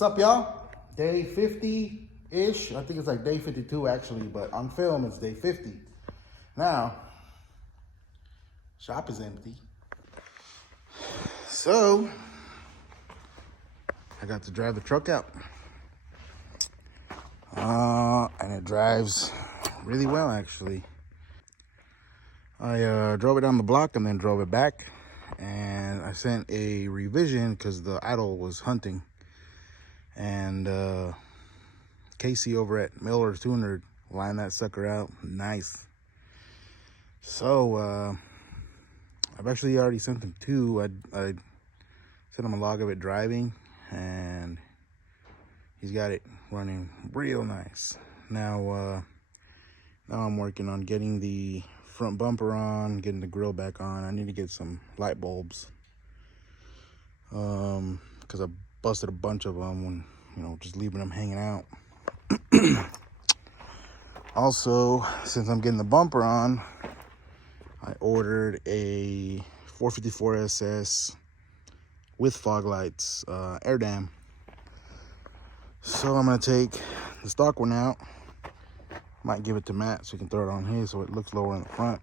What's up, y'all? Day 50-ish. I think it's like day 52 actually, but on film it's day 50. Now, shop is empty. So, I got to drive the truck out. And it drives really well actually. I drove it down the block and then drove it back. And I sent a revision because the idol was hunting. And Casey over at Miller Tuner lined that sucker out. Nice. So I've actually already sent him two. I sent him a log of it driving, and he's got it running real nice. Now I'm working on getting the front bumper on, getting the grill back on. I need to get some light bulbs because I busted a bunch of them when, you know, just leaving them hanging out. Also, since I'm getting the bumper on, I ordered a 454 SS with fog lights, air dam. So I'm gonna take the stock one out. Might give it to Matt so he can throw it on his so it looks lower in the front.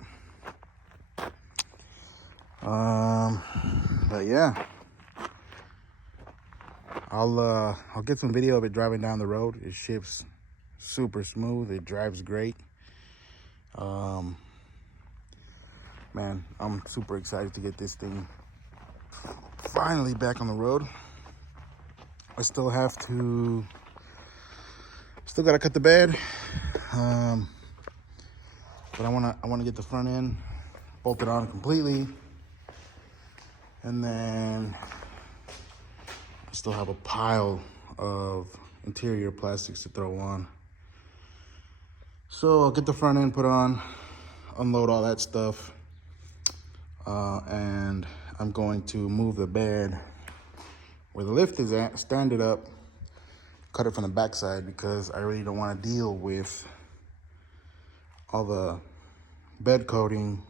But yeah, I'll get some video of it driving down the road. It shifts super smooth. It drives great. Man, I'm super excited to get this thing finally back on the road. I still gotta cut the bed. But I wanna get the front end bolted on completely. And then I still have a pile of interior plastics to throw on. So I'll get the front end put on, unload all that stuff, and I'm going to move the bed where the lift is at, stand it up, cut it from the backside because I really don't want to deal with all the bed coating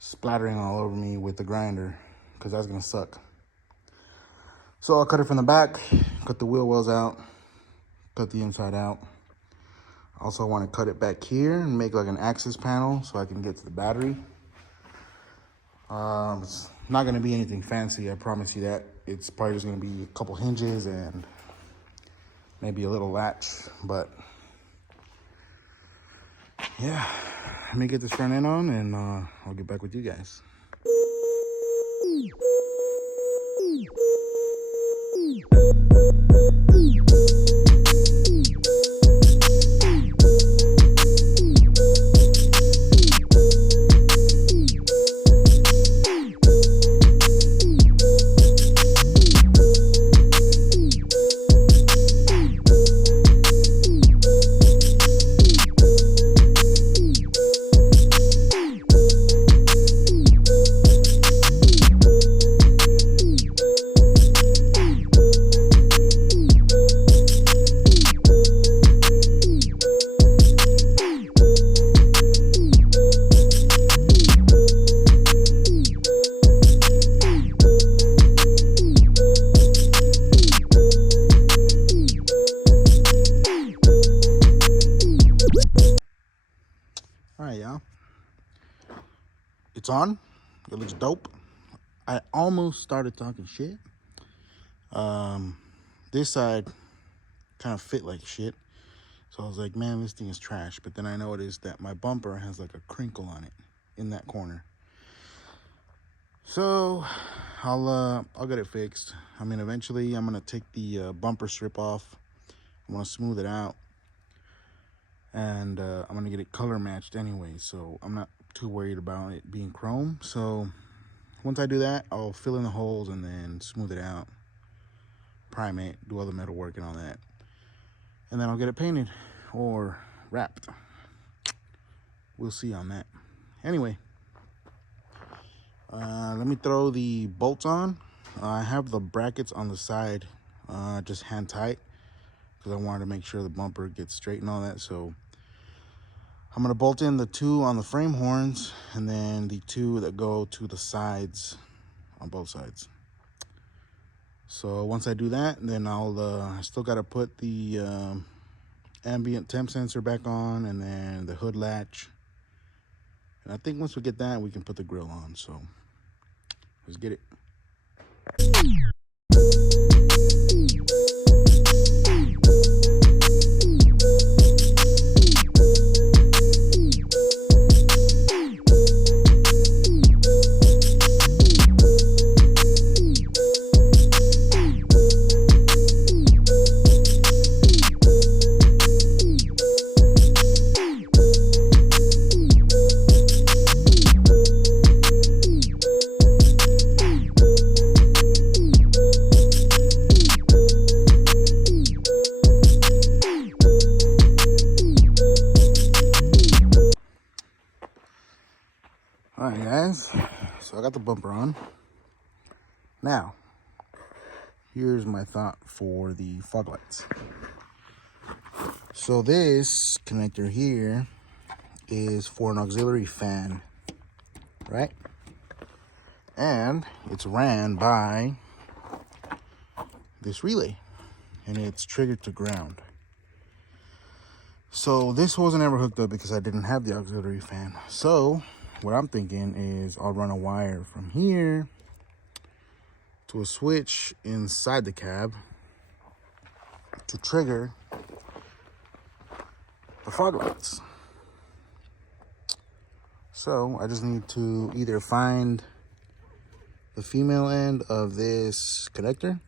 splattering all over me with the grinder, because that's gonna suck. So I'll cut it from the back, cut the wheel wells out, cut the inside out. Also want to cut it back here and make like an access panel so I can get to the battery. It's not gonna be anything fancy, I promise you that. It's probably just gonna be a couple hinges and maybe a little latch, but yeah, let me get this front end on and I'll get back with you guys. It's on. It looks dope. I almost started talking shit. This side kind of fit like shit. So I was like, man, this thing is trash. But then I noticed that my bumper has like a crinkle on it in that corner. So I'll get it fixed. I mean, eventually I'm gonna take the bumper strip off. I'm gonna smooth it out. And I'm gonna get it color matched anyway. So I'm not too worried about it being chrome. So once I do that, I'll fill in the holes and then smooth it out, prime it, do all the metal work and all that, and then I'll get it painted or wrapped. We'll see on that. Anyway, let me throw the bolts on. I have the brackets on the side just hand tight because I wanted to make sure the bumper gets straight and all that. So I'm gonna bolt in the two on the frame horns and then the two that go to the sides on both sides. So once I do that, then I still got to put the ambient temp sensor back on, and then the hood latch. And I think once we get that, we can put the grill on. So let's get it. All right, guys, so I got the bumper on. Now, here's my thought for the fog lights. So this connector here is for an auxiliary fan, right? And it's ran by this relay, and it's triggered to ground. So this wasn't ever hooked up because I didn't have the auxiliary fan. So what I'm thinking is I'll run a wire from here to a switch inside the cab to trigger the fog lights. So I just need to either find the female end of this connector,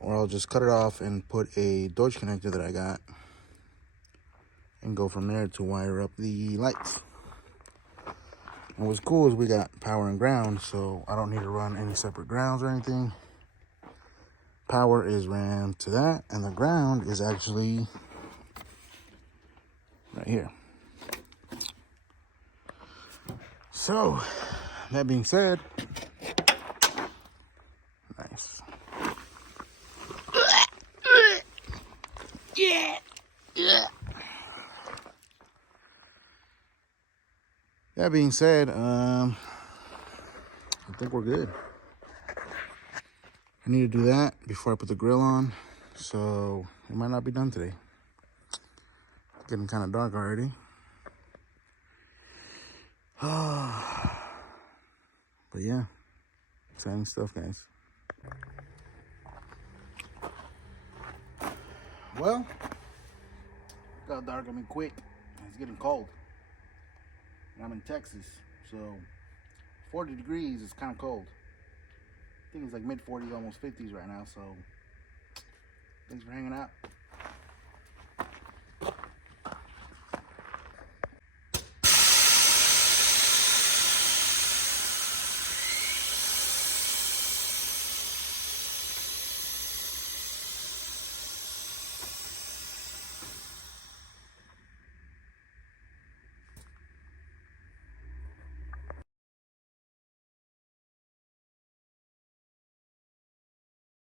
or I'll just cut it off and put a Dodge connector that I got and go from there to wire up the lights. And what's cool is we got power and ground, so I don't need to run any separate grounds or anything. Power is ran to that, and the ground is actually right here. So, that being said, nice. That being said, I think we're good. I need to do that before I put the grill on, so it might not be done today. It's getting kind of dark already. But yeah, exciting stuff, guys. Well, got dark on me quick. It's getting cold. I'm in Texas, so 40 degrees is kind of cold. I think it's like mid 40s, almost 50s right now, so thanks for hanging out.